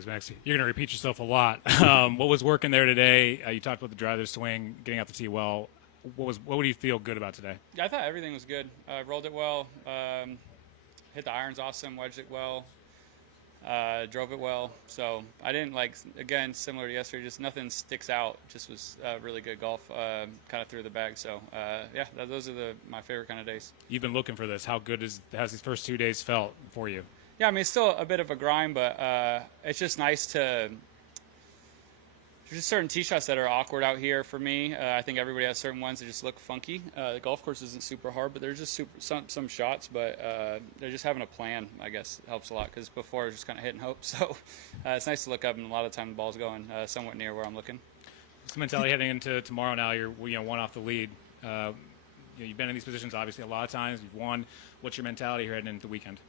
Thanks, Max. You're going to repeat yourself a lot. What was working there today? You talked about the driver swing, getting out the tee well. What do you feel good about today? Yeah, I thought everything was good. Rolled it well, hit the irons awesome, wedged it well, drove it well. So I didn't again, similar to yesterday, just nothing sticks out. Just was really good golf, kind of through the bag. So yeah, those are my favorite kind of days. You've been looking for this. How good has these first 2 days felt for you? Yeah, I mean, it's still a bit of a grind, but it's just nice to. There's just certain tee shots that are awkward out here for me. I think everybody has certain ones that just look funky. The golf course isn't super hard, but there's just some shots. But they're just having a plan, I guess, helps a lot. Because before, I was just kind of hit and hope. So it's nice to look up, and a lot of the time the ball's going somewhat near where I'm looking. What's the mentality heading into tomorrow? Now you're one off the lead. You've been in these positions obviously a lot of times. You've won. What's your mentality here heading into the weekend?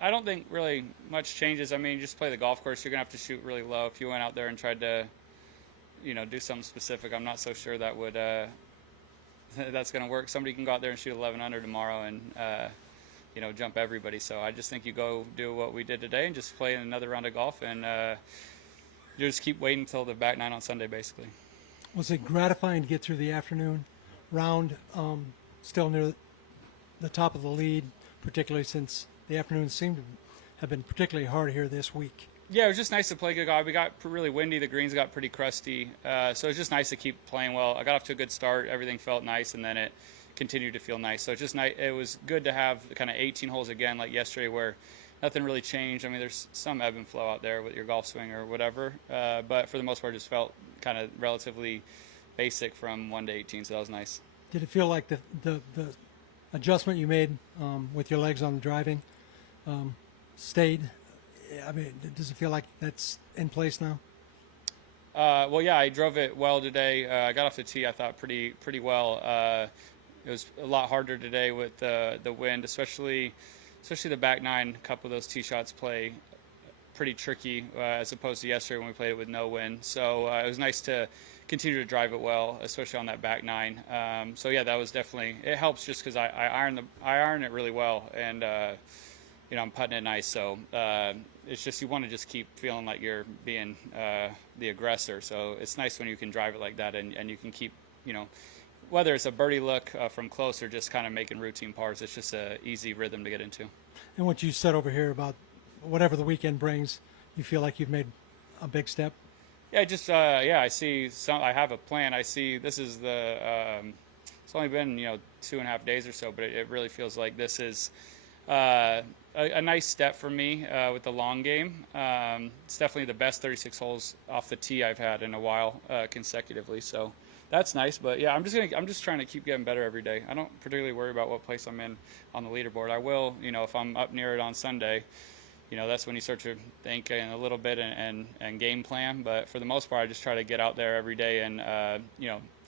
I don't think really much changes. I mean, you just play the golf course. You're going to have to shoot really low. If you went out there and tried to, do something specific, I'm not so sure that would that's going to work. Somebody can go out there and shoot 11 under tomorrow and, jump everybody. So I just think you go do what we did today and just play another round of golf and you just keep waiting until the back nine on Sunday, basically. Was it gratifying to get through the afternoon round still near the top of the lead, particularly since the afternoons seem to have been particularly hard here this week? Yeah, it was just nice to play good golf. We got really windy. The greens got pretty crusty. So it was just nice to keep playing well. I got off to a good start. Everything felt nice, and then it continued to feel nice. So it's just nice. It was good to have kind of 18 holes again like yesterday where nothing really changed. I mean, there's some ebb and flow out there with your golf swing or whatever. But for the most part, it just felt kind of relatively basic from 1 to 18, so that was nice. Did it feel like the adjustment you made with your legs on the driving stayed? I mean, does it feel like that's in place now? Well, yeah, I drove it well today. I got off the tee, I thought, pretty well. It was a lot harder today with the wind, especially the back nine. A couple of those tee shots play pretty tricky as opposed to yesterday when we played it with no wind. So it was nice to continue to drive it well, especially on that back nine. So yeah, that was definitely, it helps just because I iron it really well, and I'm putting it nice. So it's just, you want to just keep feeling like you're being the aggressor. So it's nice when you can drive it like that, and you can keep, whether it's a birdie look from close or just kind of making routine pars, it's just an easy rhythm to get into. And what you said over here about whatever the weekend brings, you feel like you've made a big step? Yeah, just I see I have a plan. I see this is it's only been 2.5 days or so, but it really feels like this is a nice step for me with the long game. It's definitely the best 36 holes off the tee I've had in a while consecutively. So that's nice. But yeah, I'm just trying to keep getting better every day. I don't particularly worry about what place I'm in on the leaderboard. I will, if I'm up near it on Sunday. That's when you start to think a little bit and game plan. But for the most part, I just try to get out there every day and,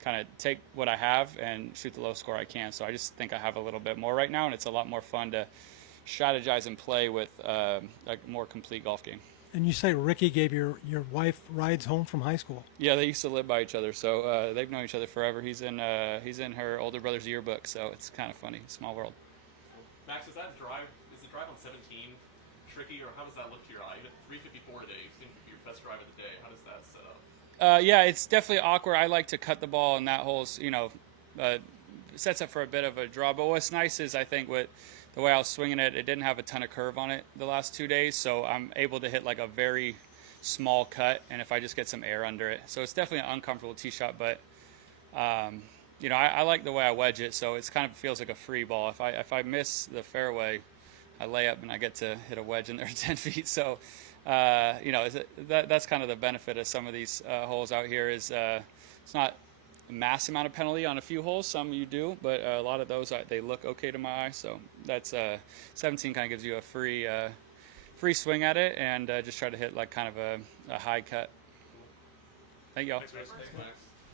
kind of take what I have and shoot the lowest score I can. So I just think I have a little bit more right now, and it's a lot more fun to strategize and play with a more complete golf game. And you say Ricky gave your wife rides home from high school. Yeah, they used to live by each other, so they've known each other forever. He's in her older brother's yearbook, so it's kind of funny. Small world. Max, is the drive on 17 tricky, or how does that look to your eye? You hit 354 today. You seem to be your best drive of the day. How does that set up? Yeah, it's definitely awkward. I like to cut the ball, and that hole's, sets up for a bit of a draw. But what's nice is, I think, with the way I was swinging it, it didn't have a ton of curve on it the last 2 days, so I'm able to hit like a very small cut, and if I just get some air under it. So it's definitely an uncomfortable tee shot, but, I like the way I wedge it, so it kind of feels like a free ball. If I miss the fairway, I lay up and I get to hit a wedge in there 10 feet. So, that's kind of the benefit of some of these holes out here is it's not a mass amount of penalty on a few holes. Some you do, but a lot of those, they look okay to my eye. So that's 17 kind of gives you a free swing at it, and just try to hit like kind of a high cut. Thank y'all. Thanks, Max.